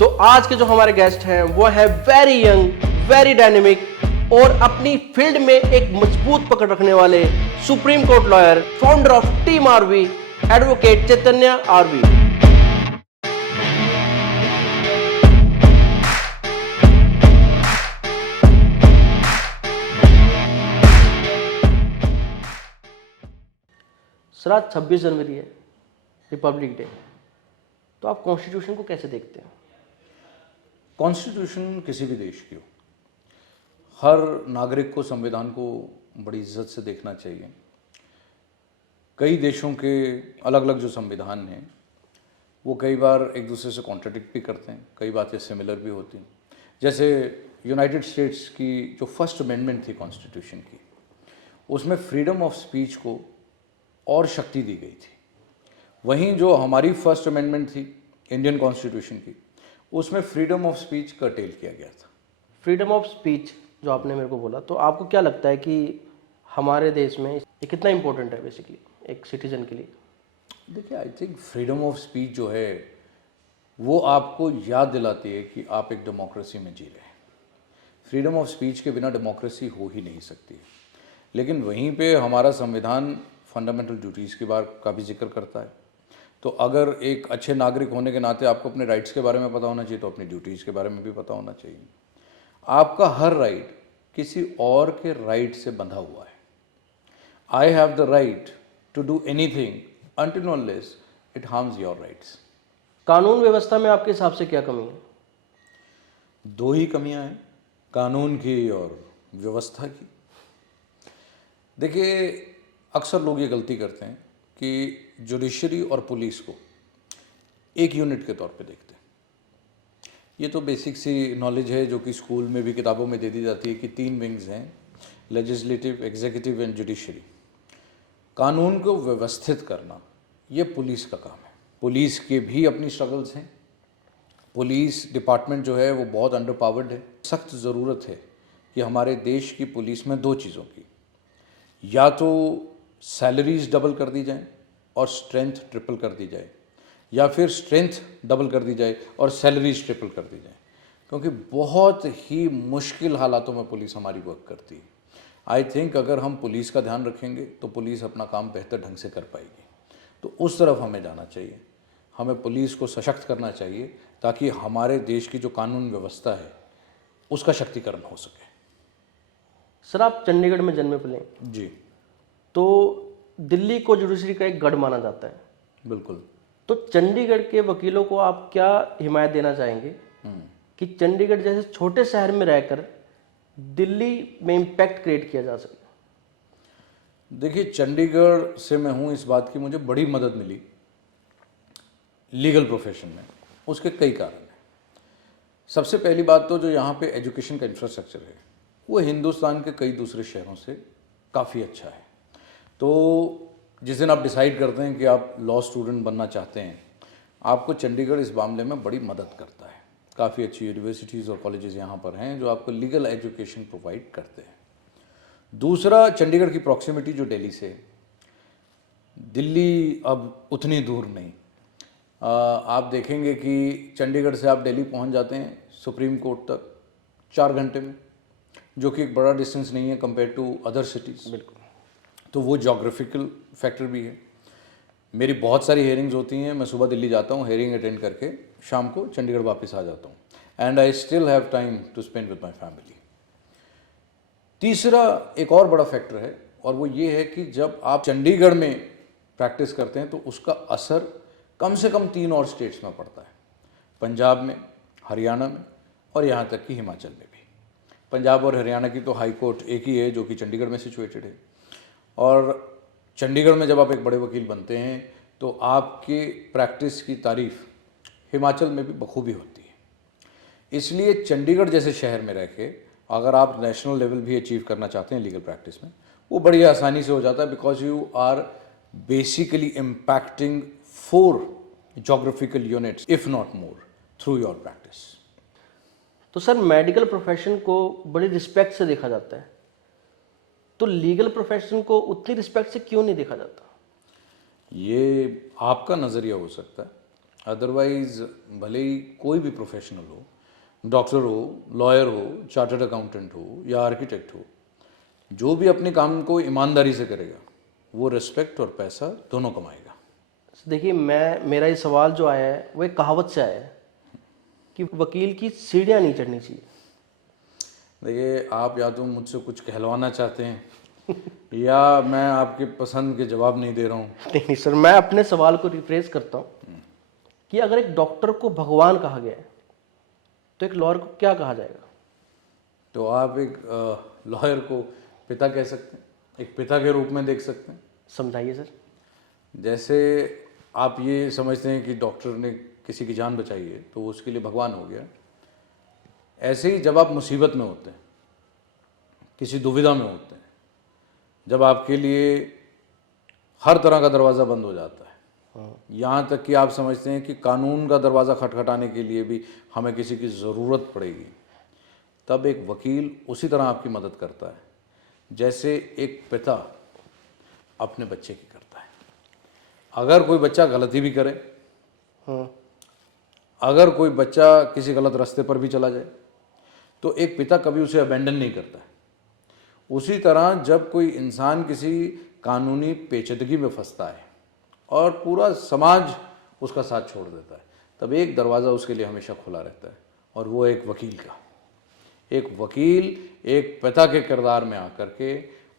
तो आज के जो हमारे गेस्ट हैं वो है वेरी यंग, वेरी डायनेमिक और अपनी फील्ड में एक मजबूत पकड़ रखने वाले supreme court lawyer, founder of team RV, advocate Chaitanya RV. Sir आज 26 जनवरी है, रिपब्लिक डे, तो आप कॉन्स्टिट्यूशन को कैसे देखते हैं? कॉन्स्टिट्यूशन किसी भी देश की हो, हर नागरिक को संविधान को बड़ी इज्जत से देखना चाहिए। कई देशों के अलग अलग जो संविधान हैं वो कई बार एक दूसरे से कॉन्ट्रडिक्ट भी करते हैं, कई बातें सिमिलर भी होती हैं। जैसे यूनाइटेड स्टेट्स की जो फर्स्ट अमेंडमेंट थी कॉन्स्टिट्यूशन की, उसमें फ्रीडम ऑफ स्पीच को और शक्ति दी गई थी। वहीं जो हमारी फर्स्ट अमेंडमेंट थी इंडियन कॉन्स्टिट्यूशन की, उसमें फ्रीडम ऑफ स्पीच कर्टेल किया गया था। फ्रीडम ऑफ स्पीच जो आपने मेरे को बोला, तो आपको क्या लगता है कि हमारे देश में ये कितना इम्पोर्टेंट है बेसिकली एक सिटीजन के लिए? देखिए, I think freedom of speech जो है वो आपको याद दिलाती है कि आप एक डेमोक्रेसी में जी रहे हैं। फ्रीडम ऑफ स्पीच के बिना डेमोक्रेसी हो ही नहीं सकती। लेकिन वहीं पे हमारा संविधान फंडामेंटल ड्यूटीज़ की बात का भी जिक्र करता है। तो अगर एक अच्छे नागरिक होने के नाते आपको अपने राइट्स के बारे में पता होना चाहिए, तो अपनी ड्यूटीज़ के बारे में भी पता होना चाहिए। आपका हर राइट किसी और के राइट से बंधा हुआ है। I have the right to do anything until unless it harms your rights। कानून व्यवस्था में आपके हिसाब से क्या कमी है? दो ही कमियां हैं, कानून की और व्यवस्था की। देखिए, अक्सर लोग ये गलती करते हैं कि जुडिशरी और पुलिस को एक यूनिट के तौर पे देखते हैं। ये तो बेसिक सी नॉलेज है जो कि स्कूल में भी किताबों में दे दी जाती है कि 3 विंग्स हैं, लेजिस्लेटिव, एग्जीक्यूटिव एंड जुडिशरी। कानून को व्यवस्थित करना ये पुलिस का काम है। पुलिस के भी अपनी स्ट्रगल्स हैं। पुलिस डिपार्टमेंट जो है वो बहुत अंडर पावर्ड है। सख्त ज़रूरत है कि हमारे देश की पुलिस में 2 चीज़ों की, या तो सैलरीज डबल कर दी जाए और स्ट्रेंथ ट्रिपल कर दी जाए, या फिर स्ट्रेंथ डबल कर दी जाए और सैलरीज ट्रिपल कर दी जाए। क्योंकि बहुत ही मुश्किल हालातों में पुलिस हमारी वर्क करती है। आई थिंक अगर हम पुलिस का ध्यान रखेंगे तो पुलिस अपना काम बेहतर ढंग से कर पाएगी। तो उस तरफ हमें जाना चाहिए। हमें पुलिस को सशक्त करना चाहिए ताकि हमारे देश की जो कानून व्यवस्था है उसका शक्तिकरण हो सके। सर आप चंडीगढ़ में जन्मे पले जी। तो दिल्ली को जुडिशरी का एक गढ़ माना जाता है। बिल्कुल। तो चंडीगढ़ के वकीलों को आप क्या हिमायत देना चाहेंगे कि चंडीगढ़ जैसे छोटे शहर में रहकर दिल्ली में इम्पैक्ट क्रिएट किया जा सके? देखिए, चंडीगढ़ से मैं हूँ, इस बात की मुझे बड़ी मदद मिली लीगल प्रोफेशन में। उसके कई कारण हैं। सबसे पहली बात तो जो यहाँ पे एजुकेशन का इंफ्रास्ट्रक्चर है वो हिंदुस्तान के कई दूसरे शहरों से काफ़ी अच्छा है। तो जिस दिन आप डिसाइड करते हैं कि आप लॉ स्टूडेंट बनना चाहते हैं, आपको चंडीगढ़ इस मामले में बड़ी मदद करता है। काफ़ी अच्छी यूनिवर्सिटीज़ और कॉलेजेस यहाँ पर हैं जो आपको लीगल एजुकेशन प्रोवाइड करते हैं। दूसरा, चंडीगढ़ की प्रॉक्सिमिटी जो दिल्ली से, दिल्ली अब उतनी दूर नहीं। आप देखेंगे कि चंडीगढ़ से आप दिल्ली पहुँच जाते हैं सुप्रीम कोर्ट तक 4 घंटे में, जो कि एक बड़ा डिस्टेंस नहीं है कंपेयर टू अदर सिटीज़। बिल्कुल। तो वो जोग्राफिकल फैक्टर भी है। मेरी बहुत सारी हेयरिंग्स होती हैं, मैं सुबह दिल्ली जाता हूँ, हेयरिंग अटेंड करके शाम को चंडीगढ़ वापस आ जाता हूँ, and I still have time to spend with my family. तीसरा एक और बड़ा फैक्टर है, और वो ये है कि जब आप चंडीगढ़ में प्रैक्टिस करते हैं तो उसका असर कम से कम 3 और स्टेट्स में पड़ता है, पंजाब में, हरियाणा में और यहाँ तक कि हिमाचल में भी। पंजाब और हरियाणा की तो हाई कोर्ट एक ही है जो कि चंडीगढ़ में सिचुएटेड है, और चंडीगढ़ में जब आप एक बड़े वकील बनते हैं तो आपकी प्रैक्टिस की तारीफ हिमाचल में भी बखूबी होती है। इसलिए चंडीगढ़ जैसे शहर में रह के अगर आप नेशनल लेवल भी अचीव करना चाहते हैं लीगल प्रैक्टिस में, वो बड़ी आसानी से हो जाता है, because you are basically impacting 4 geographical units if not more through your practice. तो सर मेडिकल प्रोफेशन को बड़ी रिस्पेक्ट से देखा जाता है, तो लीगल प्रोफेशन को उतनी रिस्पेक्ट से क्यों नहीं देखा जाता? ये आपका नज़रिया हो सकता है, अदरवाइज भले ही कोई भी प्रोफेशनल हो, डॉक्टर हो, लॉयर हो, चार्टर्ड अकाउंटेंट हो या आर्किटेक्ट हो, जो भी अपने काम को ईमानदारी से करेगा वो रिस्पेक्ट और पैसा दोनों कमाएगा। देखिए, मेरा ये सवाल जो आया है वो एक कहावत से आया है कि वकील की सीढ़ियाँ नहीं चढ़नी चाहिए। देखिए, आप या तो मुझसे कुछ कहलवाना चाहते हैं या मैं आपके पसंद के जवाब नहीं दे रहा हूँ। नहीं सर, मैं अपने सवाल को रिफ्रेश करता हूँ कि अगर एक डॉक्टर को भगवान कहा गया है तो एक लॉयर को क्या कहा जाएगा? तो आप एक लॉयर को पिता कह सकते हैं, एक पिता के रूप में देख सकते हैं। समझाइए सर। जैसे आप ये समझते हैं कि डॉक्टर ने किसी की जान बचाई है तो वो उसके लिए भगवान हो गया, ऐसे ही जब आप मुसीबत में होते हैं, किसी दुविधा में होते हैं, जब आपके लिए हर तरह का दरवाज़ा बंद हो जाता है, यहाँ तक कि आप समझते हैं कि कानून का दरवाज़ा खटखटाने के लिए भी हमें किसी की ज़रूरत पड़ेगी, तब एक वकील उसी तरह आपकी मदद करता है जैसे एक पिता अपने बच्चे की करता है। अगर कोई बच्चा गलती भी करे, अगर कोई बच्चा किसी गलत रास्ते पर भी चला जाए, तो एक पिता कभी उसे अबेंडन नहीं करता है। उसी तरह जब कोई इंसान किसी कानूनी पेचीदगी में फंसता है और पूरा समाज उसका साथ छोड़ देता है, तब एक दरवाज़ा उसके लिए हमेशा खुला रहता है, और वो एक वकील का। एक वकील एक पिता के किरदार में आकर के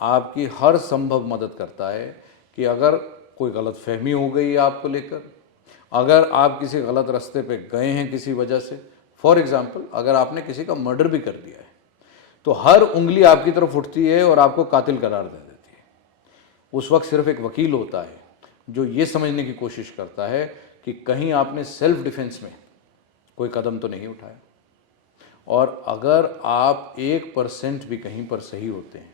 आपकी हर संभव मदद करता है कि अगर कोई गलत फहमी हो गई है आपको लेकर, अगर आप किसी गलत रास्ते पे गए हैं किसी वजह से, फॉर एग्जांपल अगर आपने किसी का मर्डर भी कर दिया है, तो हर उंगली आपकी तरफ उठती है और आपको कातिल करार दे देती है। उस वक्त सिर्फ एक वकील होता है जो ये समझने की कोशिश करता है कि कहीं आपने सेल्फ डिफेंस में कोई कदम तो नहीं उठाया, और अगर आप 1% भी कहीं पर सही होते हैं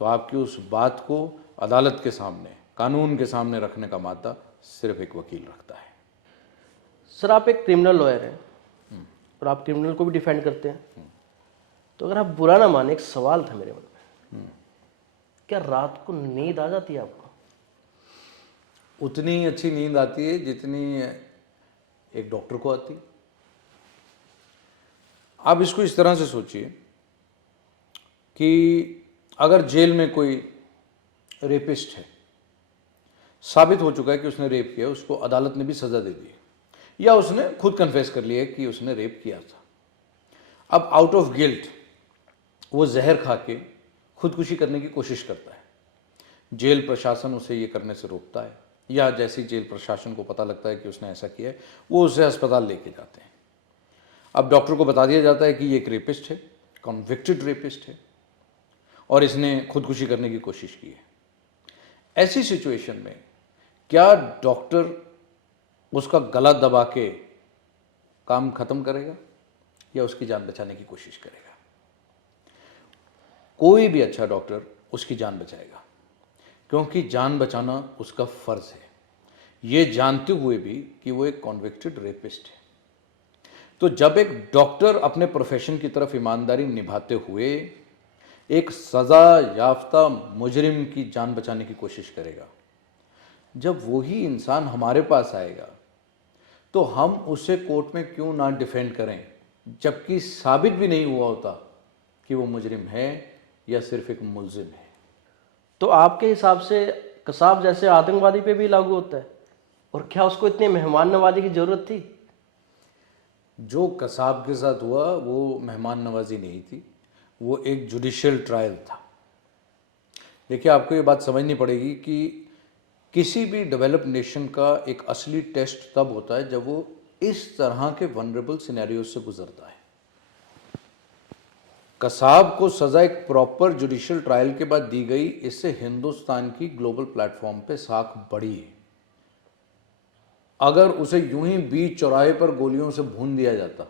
तो आपकी उस बात को अदालत के सामने, कानून के सामने रखने का मादा सिर्फ एक वकील रखता है। सर, आप एक क्रिमिनल लॉयर हैं और आप क्रिमिनल को भी डिफेंड करते हैं, तो अगर आप बुरा ना माने, एक सवाल था मेरे मन में, क्या रात को नींद आ जाती है आपको? उतनी अच्छी नींद आती है जितनी एक डॉक्टर को आती है। आप इसको इस तरह से सोचिए कि अगर जेल में कोई रेपिस्ट है, साबित हो चुका है कि उसने रेप किया, उसको अदालत ने भी सज़ा दे दी है, या उसने खुद कन्फेस कर लिया कि उसने रेप किया था। अब आउट ऑफ गिल्ट वो जहर खा के खुदकुशी करने की कोशिश करता है। जेल प्रशासन उसे ये करने से रोकता है, या जैसे जेल प्रशासन को पता लगता है कि उसने ऐसा किया है, वो उसे अस्पताल लेके जाते हैं। अब डॉक्टर को बता दिया जाता है कि ये एक रेपिस्ट है, कॉन्विक्टेड रेपिस्ट है, और इसने खुदकुशी करने की कोशिश की है। ऐसी सिचुएशन में क्या डॉक्टर उसका गला दबा के काम खत्म करेगा या उसकी जान बचाने की कोशिश करेगा? कोई भी अच्छा डॉक्टर उसकी जान बचाएगा, क्योंकि जान बचाना उसका फर्ज है, ये जानते हुए भी कि वो एक कॉन्विक्टेड रेपिस्ट है। तो जब एक डॉक्टर अपने प्रोफेशन की तरफ ईमानदारी निभाते हुए एक सज़ा याफ्ता मुजरिम की जान बचाने की कोशिश करेगा, जब वही इंसान हमारे पास आएगा तो हम उसे कोर्ट में क्यों ना डिफेंड करें, जबकि साबित भी नहीं हुआ होता कि वो मुजरिम है या सिर्फ एक मुलजिम है। तो आपके हिसाब से कसाब जैसे आतंकवादी पे भी लागू होता है, और क्या उसको इतनी मेहमान नवाजी की जरूरत थी? जो कसाब के साथ हुआ वो मेहमान नवाजी नहीं थी, वो एक जुडिशियल ट्रायल था। देखिए, आपको ये बात समझनी पड़ेगी कि किसी भी डेवलप्ड नेशन का एक असली टेस्ट तब होता है जब वो इस तरह के वनरेबल सिनेरियो से गुजरता है। कसाब को सज़ा एक प्रॉपर जुडिशियल ट्रायल के बाद दी गई, इससे हिंदुस्तान की ग्लोबल प्लेटफॉर्म पे साख बढ़ी है। अगर उसे यूं ही बीच चौराहे पर गोलियों से भून दिया जाता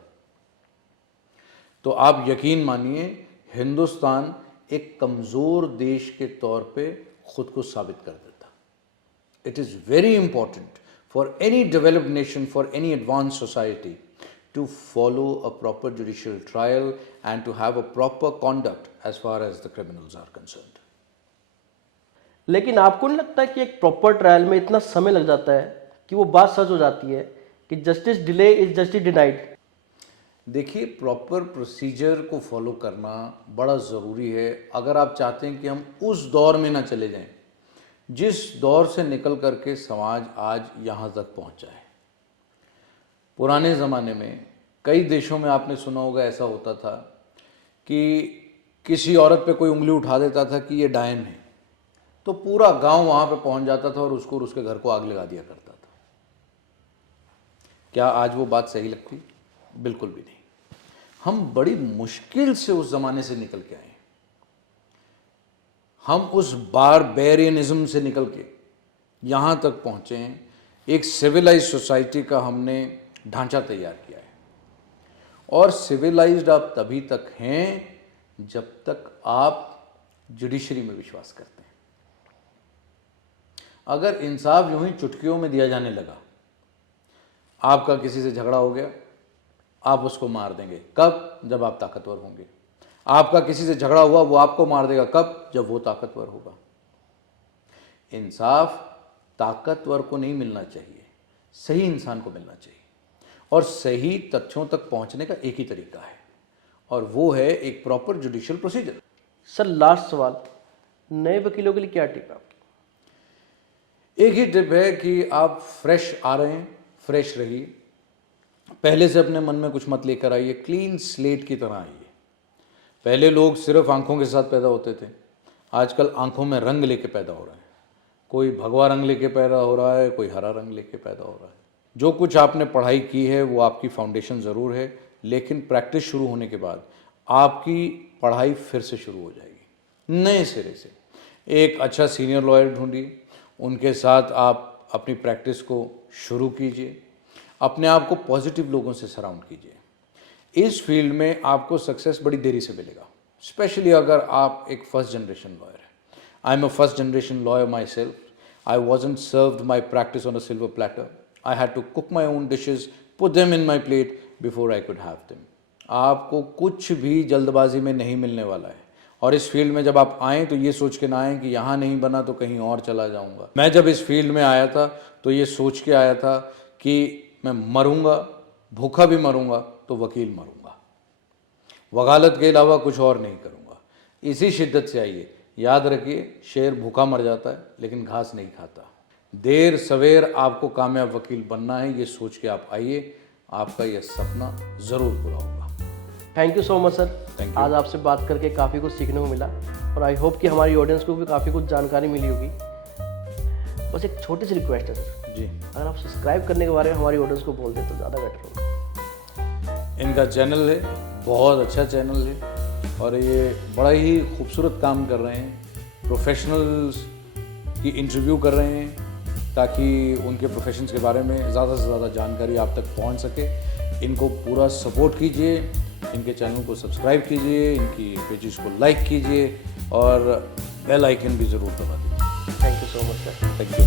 तो आप यकीन मानिए हिंदुस्तान एक कमज़ोर देश के तौर पे खुद को साबित कर देता। It is very important for any developed nation, for any advanced society to follow a proper judicial trial and to have a proper conduct as far as the criminals are concerned. लेकिन आपको नहीं लगता कि एक proper trial में इतना समय लग जाता है कि वो बात सच हो जाती है कि justice delay is justice denied? देखिए, प्रॉपर प्रोसीजर को फॉलो करना बड़ा ज़रूरी है अगर आप चाहते हैं कि हम उस दौर में ना चले जाएं जिस दौर से निकल करके समाज आज यहाँ तक पहुँचा है। पुराने ज़माने में कई देशों में आपने सुना होगा ऐसा होता था कि किसी औरत पे कोई उंगली उठा देता था कि ये डायन है, तो पूरा गांव वहाँ पे पहुँच जाता था और उसको और उसके घर को आग लगा दिया करता था। क्या आज वो बात सही लगती? बिल्कुल भी नहीं। हम बड़ी मुश्किल से उस ज़माने से निकल के आए। हम उस बारबेरियनिज्म से निकल के यहाँ तक पहुँचे हैं। एक सिविलाइज्ड सोसाइटी का हमने ढांचा तैयार किया है और सिविलाइज्ड आप तभी तक हैं जब तक आप जुडिशरी में विश्वास करते हैं। अगर इंसाफ यूं ही चुटकियों में दिया जाने लगा, आपका किसी से झगड़ा हो गया, आप उसको मार देंगे। कब? जब आप ताकतवर होंगे। आपका किसी से झगड़ा हुआ, वो आपको मार देगा। कब? जब वो ताकतवर होगा। इंसाफ ताकतवर को नहीं मिलना चाहिए, सही इंसान को मिलना चाहिए और सही तथ्यों तक पहुंचने का एक ही तरीका है और वो है एक proper judicial procedure. Sir last सवाल, नए वकीलों के लिए क्या टिप है आपकी? एक ही टिप है कि आप फ्रेश आ रहे हैं, फ्रेश रहिए। पहले से अपने मन में कुछ मत लेकर आइए, क्लीन स्लेट की तरह आइए। पहले लोग सिर्फ आंखों के साथ पैदा होते थे, आजकल आंखों में रंग लेके पैदा हो रहे हैं। कोई भगवा रंग लेके पैदा हो रहा है, कोई हरा रंग लेके पैदा हो रहा है। जो कुछ आपने पढ़ाई की है वो आपकी फाउंडेशन ज़रूर है, लेकिन प्रैक्टिस शुरू होने के बाद आपकी पढ़ाई फिर से शुरू हो जाएगी नए सिरे से। एक अच्छा सीनियर लॉयर ढूंढिए, उनके साथ आप अपनी प्रैक्टिस को शुरू कीजिए। अपने आप को पॉजिटिव लोगों से सराउंड कीजिए। इस फील्ड में आपको सक्सेस बड़ी देरी से मिलेगा, स्पेशली अगर आप एक फर्स्ट जनरेशन लॉयर हैं। I am a first generation lawyer myself. I wasn't served my practice on a silver platter. I had to cook my own dishes, put them in my plate before I could have them. आपको कुछ भी जल्दबाजी में नहीं मिलने वाला है और इस फील्ड में जब आप आएँ तो ये सोच के ना आएँ कि यहाँ नहीं बना तो कहीं और चला जाऊँगा। मैं जब इस फील्ड में आया था तो ये सोच के आया था कि मैं मरूंगा, भूखा भी मरूंगा तो वकील मरूंगा, वकालत के अलावा कुछ और नहीं करूंगा। इसी शिद्दत से आइए। याद रखिए, शेर भूखा मर जाता है लेकिन घास नहीं खाता। देर सवेर आपको कामयाब वकील बनना है, ये सोच के आप आइए, आपका यह सपना ज़रूर पूरा होगा। Thank you so much sir. Thank you. आज आपसे बात करके काफ़ी कुछ सीखने को मिला और आई होप कि हमारी ऑडियंस को भी काफ़ी कुछ जानकारी मिली होगी। बस एक छोटी सी रिक्वेस्ट है सर जी, अगर आप सब्सक्राइब करने के बारे में हमारी ऑडियंस को बोल दें तो ज़्यादा बेटर होगा। इनका चैनल है, बहुत अच्छा चैनल है और ये बड़ा ही खूबसूरत काम कर रहे हैं। प्रोफेशनल्स की इंटरव्यू कर रहे हैं ताकि उनके प्रोफेशंस के बारे में ज़्यादा से ज़्यादा जानकारी आप तक पहुंच सके। इनको पूरा सपोर्ट कीजिए, इनके चैनल को सब्सक्राइब कीजिए, इनकी पेजेस को लाइक कीजिए और बेल आइकन भी ज़रूर दबा दीजिए। Thank you so much sir. Thank you.